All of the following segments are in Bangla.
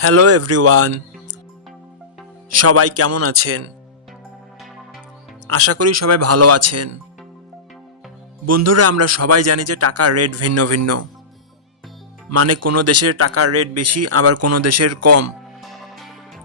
হ্যালো এভরিওয়ান সবাই কেমন আছেন? আশা করি সবাই ভালো আছেন। বন্ধুরা, আমরা সবাই জানি যে টাকার রেট ভিন্ন ভিন্ন। মানে কোনো দেশের টাকার রেট বেশি, আবার কোনো দেশের কম।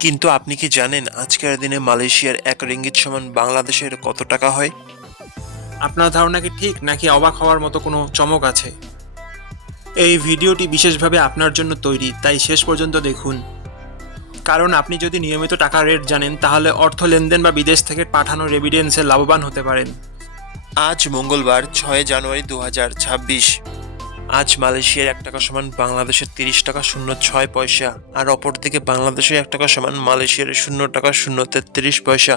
কিন্তু আপনি কি জানেন আজকের দিনে মালয়েশিয়ার এক রিঙ্গিত সমান বাংলাদেশের কত টাকা হয়? আপনার ধারণা কি ঠিক, নাকি অবাক হওয়ার মতো কোনো চমক আছে? এই ভিডিওটি বিশেষভাবে আপনার জন্য তৈরি, তাই শেষ পর্যন্ত দেখুন। কারণ আপনি যদি নিয়মিত টাকা রেট জানেন, তাহলে অর্থ লেনদেন বা বিদেশ থেকে পাঠানো রেভিডেন্সে লাভবান হতে পারেন। আজ মঙ্গলবার, ছয় জানুয়ারি দু হাজার ছাব্বিশ। আজ মালয়েশিয়ার এক টাকা সমান বাংলাদেশের তিরিশ টাকা শূন্য ছয় পয়সা, আর অপরদিকে বাংলাদেশের এক টাকা সমান মালয়েশিয়ার শূন্য টাকা শূন্য তেত্রিশ পয়সা।